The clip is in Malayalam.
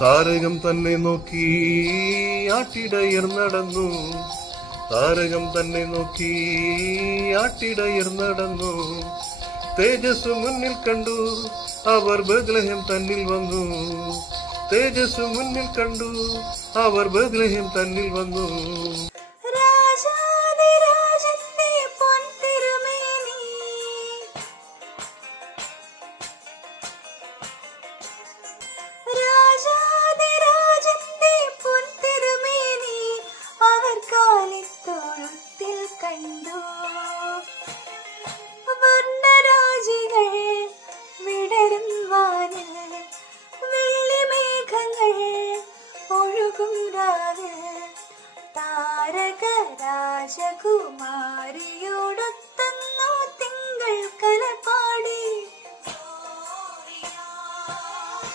താരകം തന്നെ നോക്കി ആട്ടിടയർ നടന്നു. താരകം തന്നെ നോക്കി ആട്ടിടയർ നടന്നു. തേജസ് മുന്നിൽ കണ്ടു അവർ ബത്ലഹേം തന്നിൽ വന്നു. തേജസ് മുന്നിൽ കണ്ടു അവർ ബത്ലഹേം തന്നിൽ വന്നു. കണ്ടു വർണ്ണരാജികൾ വിടരും വാനിൽ, വെള്ളിമേഘങ്ങൾ ഒഴുകും രാവിൽ, താരക രാജകുമാരി